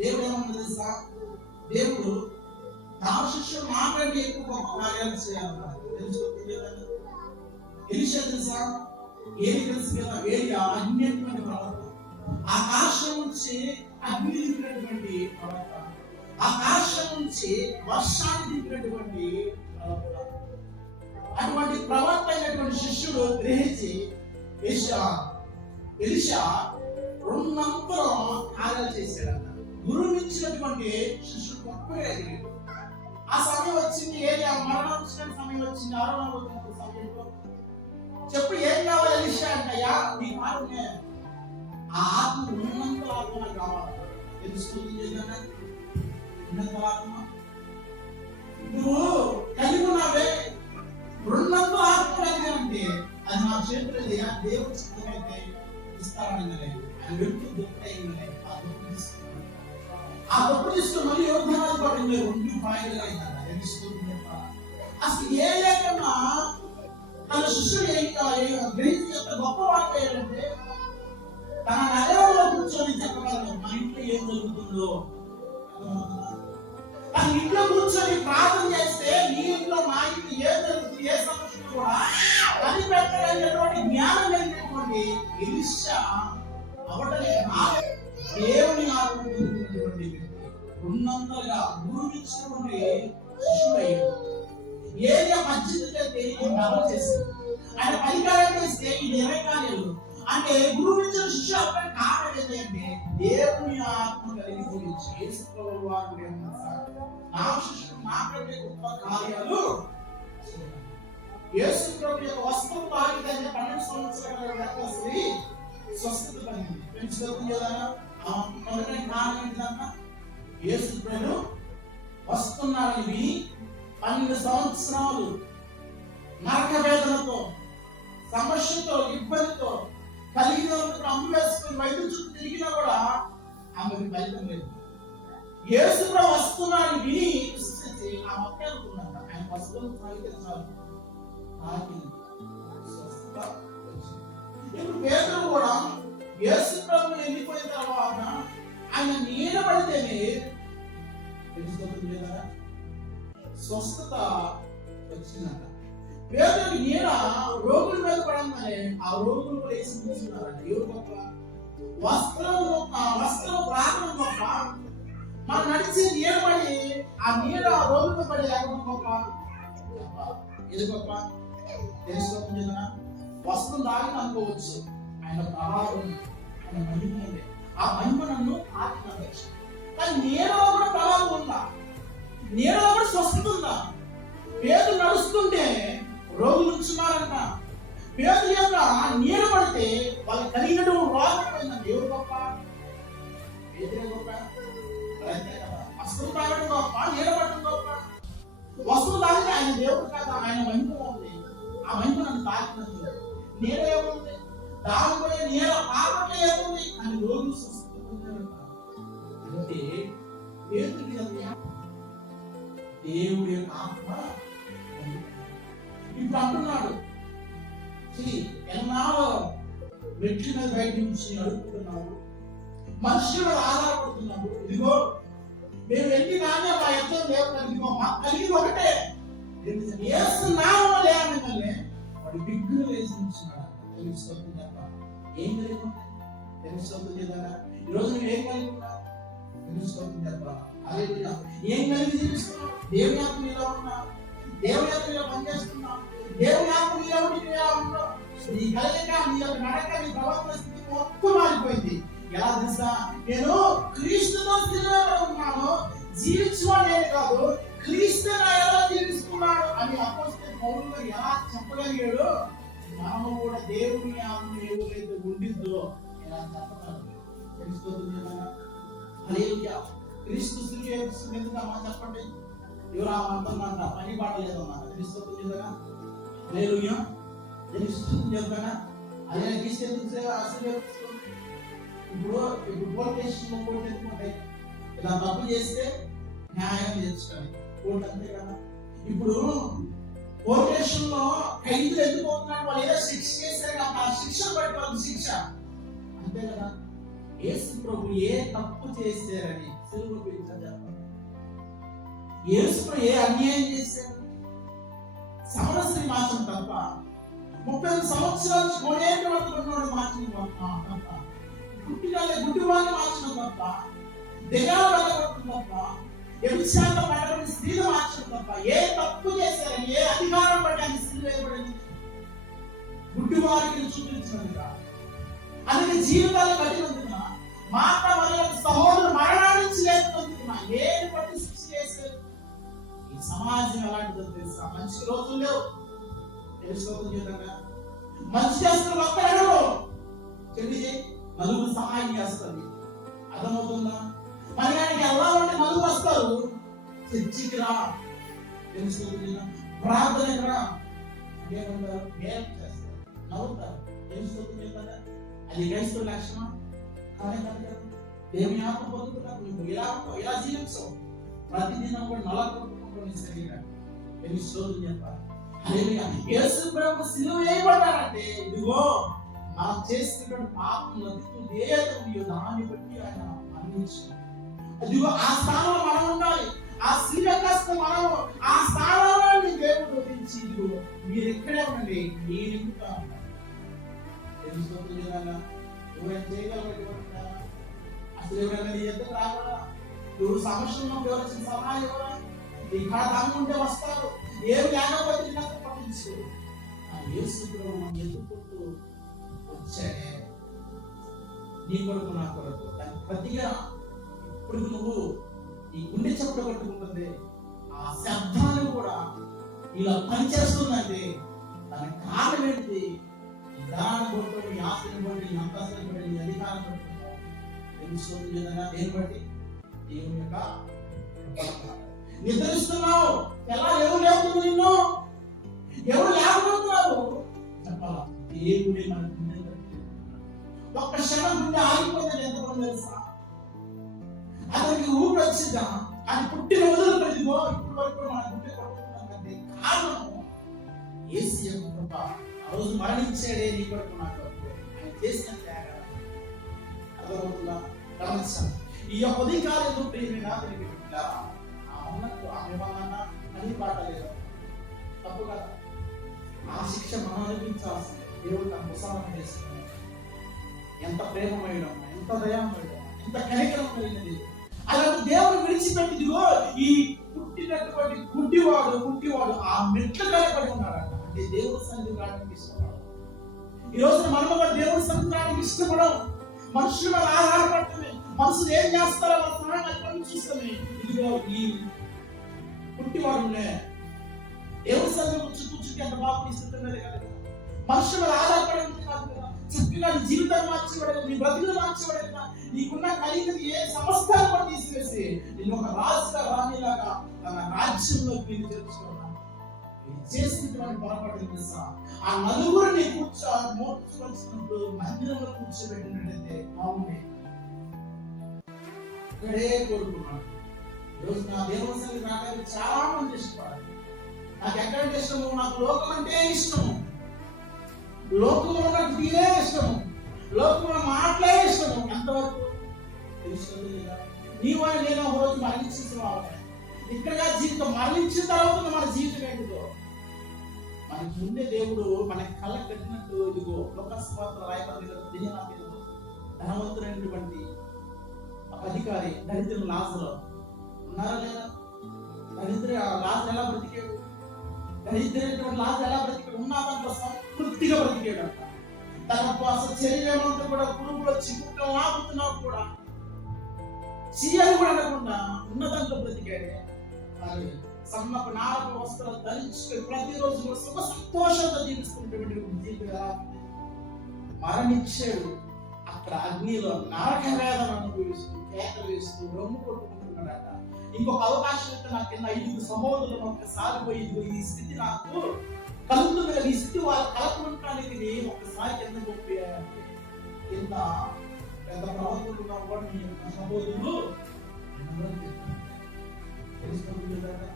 దేవుడు ఏమన్నా తెలుసా? దేవుడు తన శిష్యులు మాట్లాడి ఎక్కువ గొప్ప కార్యాలు చేయాలన్నారు. ఎలీషా తెలుసా? ఏలి తెలుసు కదా, ఏలియా అన్నిటువంటి ప్రవక్త, ఆకాశం నుంచి అగ్ని దిగినటువంటి ప్రవక్త, ఆకాశం నుంచి వర్షాన్ని దిగినటువంటి ప్రవక్త. అటువంటి ప్రవక్త అయినటువంటి శిష్యుడు గ్రహించి ఎలీషా రెండంతలో కార్యాలు చేశాడన్న. గురువు ఇచ్చినటువంటి శిష్యుడు గొప్పగా ఎదిగాడు. ఆ సమయం వచ్చింది, ఏలియా మరణించిన సమయం వచ్చింది. ఆరోగ్య సమయంలో చెప్పు ఏం కావాలి ఎలీషా అంటయ్యా? నీ మాటనే ఆ ఆత్మ ఉన్నంత ఆత్మ కావాలి. తెలుసుకుంది ఉన్నంత ఆత్మ నువ్వు కలిగి ఉన్నావే, ఉన్నంత ఆత్మ కలిగి ఉంటే అది నా చేతులు దేవుడు చిత్తమైతే ఇస్తారని ఆయన వెళ్తూ దుఃఖ ఆ గొప్ప తీసుకుని మళ్ళీ యోగ్యనాలు పడింది. 2 పాయింట్లు అయినా అసలు ఏ లేకన్నా తన శిష్యుడు గ్రహించి యొక్క గొప్ప వార్త ఏంటంటే తన నగరంలో కూర్చొని చెప్పగలను మా ఇంట్లో ఏం జరుగుతుందో. తన ఇంట్లో కూర్చొని ప్రార్థన చేస్తే నీ ఇంట్లో మా ఇంట్లో ఏం జరుగుతుంది, ఏ సమస్య కూడా కనిపెట్టగలిగినటువంటి జ్ఞానం కలిగినటువంటి ఎలీషా అవటలే దేవుని ఆత్మటువంటి ఉన్నంతగా గురువిచ్చినటువంటి శిష్యుడయ్యాడు. ఏరియా మధ్యలో చేస్తే డబల్ చేశాడు. ఆయన 10 కార్యాలు చేస్తే ఇది 20 కార్యాలు. అంటే గురువిచ్చిన శిష్యు అక్కడ కారణం ఏంటంటే దేవుని ఆత్మ కలిగి గురించి యేసు ప్రభువు వారు నా శిష్యుడు నాకంటే గొప్ప కార్యాలు. యేసు ప్రభు యొక్క వస్త్రం తాకితే 12 సంవత్సరాల స్త్రీ స్వస్థత కలిగింది. తెలుసుకోకుండా కారణం ఏంటన్నా యేసు ప్రభు వస్తున్నాడని 12 సంవత్సరాలు నరక వేదనతో, సమస్యతో, ఇబ్బందితో కలిగినప్పుడు అమ్ము వేసుకుని వైద్యుల చుట్టూ తిరిగినా కూడా ఆమెకు ఫలితం లేదు. యేసు ప్రభు వస్తున్నాడని విని విశ్వసించి ఆ మొక్క అనుకున్నాడు. ఆయన వస్త్రం తాగితే చాలు ఇప్పుడు పేదలు కూడా యేసు ప్రభు వెళ్ళిపోయిన తర్వాత ఆయన నీడ పడితేనే స్వస్థత వచ్చిందంట. పేదలకు నీడ రోగుల మీద పడంగానే ఆ రోగులు కూడా వేసి కూర్చున్నారంట. ఎవరు గొప్ప? వస్త్రం ప్రాణం గొప్ప. మనం నడిచి నీడ పడి ఆ నీడ రోగులతో పడి లేకపోతే గొప్ప. ఇది గొప్ప తెలుసుకోకుండా వస్త్రం దాగి అనుకోవచ్చు. ఆయన ప్రభావం, ఆయన మహిమ ఉంది. ఆ మహిమ నన్ను ఆత్మరక్ష. కానీ నీడలో కూడా ప్రభావం ఉందా? నీడలో కూడా స్వస్థత ఉందా? పేదలు నడుస్తుంటే రోగులు ఉంచున్నారంట. పేదల యొక్క నీడ పడితే వాళ్ళు కలిగినటువంటి రోగం పోయిందండి. ఎవరు గొప్ప? పేదలే గొప్ప. వస్త్రం తాగడం గొప్ప, నీడ పడడం గొప్ప. వస్త్రం తాగితే ఆయన దేవుడు కాదు, ఆయన మహిమ ఉంది. ఆ మహిమ నన్ను తాకినందుకు నీడ ఏముంది? దానిపై నీడ పాపట్లే ఏముంది అని రోగులు స్వస్థత పొందారంట. అంటే దేవుడి యొక్క ఆత్మ ఇప్పుడు అంటున్నాడు, ఎన్నాళ్ళో మెట్ల మీద బయట నుంచి అడుగుతున్నావు, మనుషుల మీద ఆధారపడుతున్నావు. ఇదిగో మేము వెళ్ళి కానీ మా యుద్ధం లేవు, ఇదిగో మా కలిగి ఒకటే వేస్తున్నామో లేవనే వాడు బిగ్గులు వేసి ఉంచున్నాడు. తెలుసుకోవద్దు తప్ప ఏం కలిగి ఉంటాయి? తెలుసుకోవద్దు కదా. ఈరోజు నువ్వు ఏం కలిగి ఉన్నావు? తెలుసుకోవద్దు తప్ప అదే ఏం కలిగి తెలుస్తున్నావు? దేవుని ఆత్మ ఇలా ఉన్నావు, దేవుని ఆత్మ ఇలా పనిచేస్తున్నావు, దేవుని ఆత్మ ఇలా ఉండి ఇలా ఉన్నావు. నీ కలయిక, నీ యొక్క నడక, నీ ప్రవర్తన స్థితి మొత్తం మారిపోయింది. ఎలా తెలుసా? నేను క్రీస్తుతో సిలువలో ఉన్నాను, జీవించుకోవడం నేను కాదు, క్రీస్తు ఎలా జీవిస్తున్నాడు అని అపోస్తలుడు పౌలు ఎలా చెప్పగలిగాడు? మనము కూడా దేవుని ఆత్మ ఏదైతే ఉండిద్దో ఎలా చెప్పగలరు? తెలుసుకోతుంది కదా. హల్లెలూయా. క్రీస్తు సిలువ ఎందుకమ్మా చెప్పండి? ఎవరు అంటున్నారంట పని పాట లేదన్నమాట. తెలుసుకోతుంది కదా. హల్లెలూయా. తెలుస్తుంది కదా. అదే క్రీస్తు ఎందుకు ఇప్పుడు కోర్టు కేసులో కోర్టు ఎందుకుంటాయి? ఇలా తప్పు చేస్తే న్యాయం తెచ్చుకోవాలి కోర్టు, అంతే కదా. ఇప్పుడు కోర్టు కేసులో ఖైదీలు ఎందుకు అవుతున్నాడు? వాళ్ళు ఏదో శిక్ష చేశారు కదా, ఆ శిక్ష బట్టి వాళ్ళకి శిక్ష, అంతే కదా. యేసు ప్రభు ఏ తప్పు చేశారని సిలువ పెట్టారు. యేసు ప్రభు ఏ అన్యాయం చేశారు? సమరస్త్రీ మార్చడం తప్ప, 30 సంవత్సరాల నుంచి కోడేటి వరకు ఉన్నోడు మార్చడం తప్ప, గుడ్డివాళ్ళని మార్చడం తప్ప, దిగాల వెళ్ళగొట్టడం తప్ప, వ్యభిచార పడబడిన స్త్రీలు మార్చడం తప్ప ఏ తప్పు చేశారని, ఏ అధికారం పడి అని సిలువ వేయబడింది? గుడ్డివారికి చూపించినందుక, అందుకే జీవితాలు కట్టినందుక, మాట వల్ల సహోదరు మరణానికి లేకపోతున్నా ఏది పట్టి శిక్ష చేశారు? ఈ సమాజం ఎలాంటిదో తెలుసా? మంచి రోజులు లేవు. తెలుసుకోవద్దు, మంచి చేస్తున్న ఒక్కరు చెల్లి చేయి, నలుగురు సహాయం చేస్తుంది. అర్థమవుతుందా? మరి ఆయనకి ఎలా ఉంటే నలుగురు వస్తారు. చర్చికి రా, తెలుసుకోవద్దు, ప్రార్థనకి రా, ఏమంటారు? ఏం చేస్తారు? నవ్వుతారు. తెలుసుకోవద్దు కదా, అది క్రైస్తవ లక్షణం కానే కాదు కదా. దేవుని ఆత్మ పొందుతున్నారు, నువ్వు ఇలా జీవించవు. ప్రతిదినం కూడా నలగొట్టుకుంటున్న శరీరాన్ని తెలుసుకోవద్దు చెప్పాలి. యేసు ప్రభు సిలువ వేయబడ్డారంటే, ఇదిగో మనం చేస్తున్నటువంటి పాపం దాన్ని బట్టి ఆయన మరణించారు. అదిగో ఆ స్థానంలో మనం ఉండాలి. ఆ శ్రీరకస్త మనం ఆ స్థానాన్ని దేవుడు వదిలించి, ఇదిగో మీరు ఇక్కడే ఉండండి, నేను ఇంకా తెలుసుకోవద్దు కదా. ఎవరైనా చేయగలరా? అసలు ఎవరైనా నీ ఎద్దకు రాగలరా? ఎవరు సమస్యలు ఉన్నప్పుడు ఎవరైనా సలహా ఇవ్వరా? ఇక్కడ దాని ఉంటే వస్తారు. ఏమి లేకపోతే పట్టించు. ఆ యేసు ప్రభు మనం ఎదుర్కొంటూ వచ్చాడే, నీ కొరకు నా కొరకు. దాని ప్రతిగా ఇప్పుడు నువ్వు ఈ గుండె చప్పుడు పట్టుకుంటుంది, ఆ శబ్దాన్ని కూడా ఇలా పనిచేస్తుందంటే దానికి కారణం ఏంటి? దాని కొట్టు, నీ ఆస్తిని బట్టి, నీ అంతస్తుని బట్టి, నీ అధికారం బట్టి తెలుస్తుంది విధంగా దేని బట్టి? దేవుని యొక్క నిద్రిస్తున్నావు. ఎలా ఎవరు లేకుండా నిన్ను ఎవరు లేకపోతున్నారు చెప్పాలా? దేవుడే మన గుండె ఒక్క క్షణం గుండె ఆగిపోయిందని ఎంతమంది తెలుసా? అతనికి ఊపిరి వచ్చిందా? అది పుట్టిన వదులుకో ఇప్పుడు వరకు మన గుండె కొట్టుకుంటే కారణం యేసు యొక్క కృప. ఆ రోజు మరణించాడే నీ కొరకు నా కొరకు. ఆయన చేసిన త్యాగం అర్థమవుతుందా? గమనించాలి. ఈ యొక్క ఉదయకాలంలో ప్రియమైన ఉన్నట్టు ఆమె అన్ని పాట లేదు, తప్పు కదా. ఆ శిక్ష మనం అనిపించాల్సిందే. దేవుడు తన ముసామం చేసుకున్నాడు. ఎంత ప్రేమమయడం, ఎంత దయామయడం, ఎంత కనికరం కలిగినది. అలాంటి దేవుడు విడిచిపెట్టిదిగో ఈ పుట్టినటువంటి గుడ్డివాడు ఆ మెట్లు కలపడి ఉన్నాడట. అంటే దేవుడి సన్నిధి రావడానికి ఇష్టపడడం. ఈ రోజున మనం కూడా దేవుడి సన్నిధి రావడానికి ఇష్టపడం. మనుషుల మీద ఆధారపడుతుంది. మనుషులు ఏం చేస్తారో మనం చూస్తామే. ఇదిగో ఈ పుట్టివాడునే దేవుడి సన్నిధి కూర్చుంటే ఎంత బాగా ఇస్తున్నది కదా. మనుషుల మీద ఆధారపడేది కాదు కదా. చక్కగా నీ జీవితాన్ని మార్చిపడేది, నీ బ్రతుకులు మార్చిపడేది, నీకున్న కలిగినది ఏ సమస్తాన్ని కూడా తీసివేసి నేను ఒక రాజుగా రాణిలాగా తన రాజ్యంలో మీరు తెలుసుకోవాలి. చేసినటువంటి పొరపాటు తెలుసా? ఆ నలుగురిని మోర్చుకొచ్చినప్పుడు మందిరంలో కూర్చోబెట్టినట్టయితే బాగుండే. ఇక్కడే కోరుకున్నాను. ఈరోజు నా దేవుని సన్నిధికి రావడానికి చాలా మంది ఇష్టపడాలి. నాకు ఎక్కడంటే ఇష్టము? నాకు లోకం అంటే ఇష్టము. లోకంలో నాకు తీరే ఇష్టము. లోకంలో మాటలే ఇష్టము. ఎంతవరకు తెలుస్తుంది లేదా? నీవు నేను ఒక రోజు మరణించిన ఇక్కడ జీవితం మరణించిన తర్వాత మన జీవితం ఏంటిదో మనకి ముందే దేవుడు మన కళ్ళ కట్టినట్టు. ఇదిగో లోకస్వార్తలు రాయబడి ధనవంతుడైనటువంటి అధికారి దరిద్రులు లాజరు ఉన్నారా లేదా? లాజరు ఎలా బ్రతికాడు? దరిద్రైనటువంటి లాజరు ఎలా బ్రతికాడు? ఉన్న దాంట్లో సంతృప్తిగా బ్రతికాడు అంట. తన అసలు శరీరం అంతా కూడా పురుగులు వచ్చి కుక్కలు ఆపుతున్నా కూడా చీయలు కూడా అనకుండా ఉన్న దాంట్లో బ్రతికాడే. సన్నపు నారపు వస్త్రాలు ధరించుకొని ప్రతిరోజు కూడా సుఖ సంతోషంతో జీవిస్తున్నటువంటి జీవితం మరణించాడు. అక్కడ అగ్నిలో నరక వేదన అనుభవిస్తూ కేకలు వేస్తూ రొమ్ము కొట్టుకుంటున్నాడట. ఇంకొక అవకాశం అయితే నాకు కింద 5 సహోదరులను ఒక్కసారి పోయి ఈ స్థితి నాకు కలుగుతుంది కదా, ఈ స్థితి వాళ్ళు కలగడానికి ఒక్కసారి కింద పంపించాలంటే కింద పెద్ద ప్రవర్తనలు కూడా మీ సహోదరులు తెలుసుకుంటున్నారా?